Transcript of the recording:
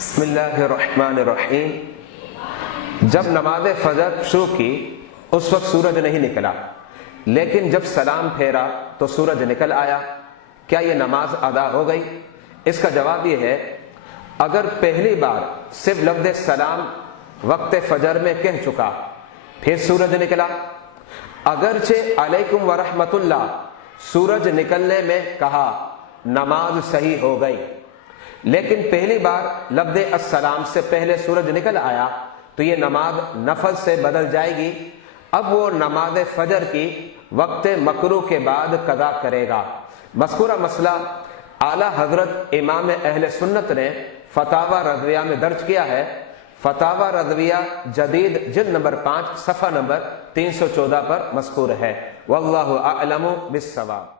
بسم اللہ الرحمن الرحیم۔ جب نماز فجر شروع کی اس وقت سورج نہیں نکلا، لیکن جب سلام پھیرا تو سورج نکل آیا، کیا یہ نماز ادا ہو گئی؟ اس کا جواب یہ ہے، اگر پہلی بار صرف لفظ سلام وقت فجر میں کہہ چکا پھر سورج نکلا، اگرچہ علیکم ورحمۃ اللہ سورج نکلنے میں کہا، نماز صحیح ہو گئی، لیکن پہلی بار لفظ السلام سے پہلے سورج نکل آیا تو یہ نماز نفل سے بدل جائے گی۔ اب وہ نماز فجر کی وقت مکروہ کے بعد قضا کرے گا۔ مذکورہ مسئلہ اعلی حضرت امام اہل سنت نے فتاوی رضویہ میں درج کیا ہے۔ فتاوی رضویہ جدید جلد نمبر 5 صفحہ نمبر 314 پر مذکور ہے۔ واللہ اعلم بالصواب۔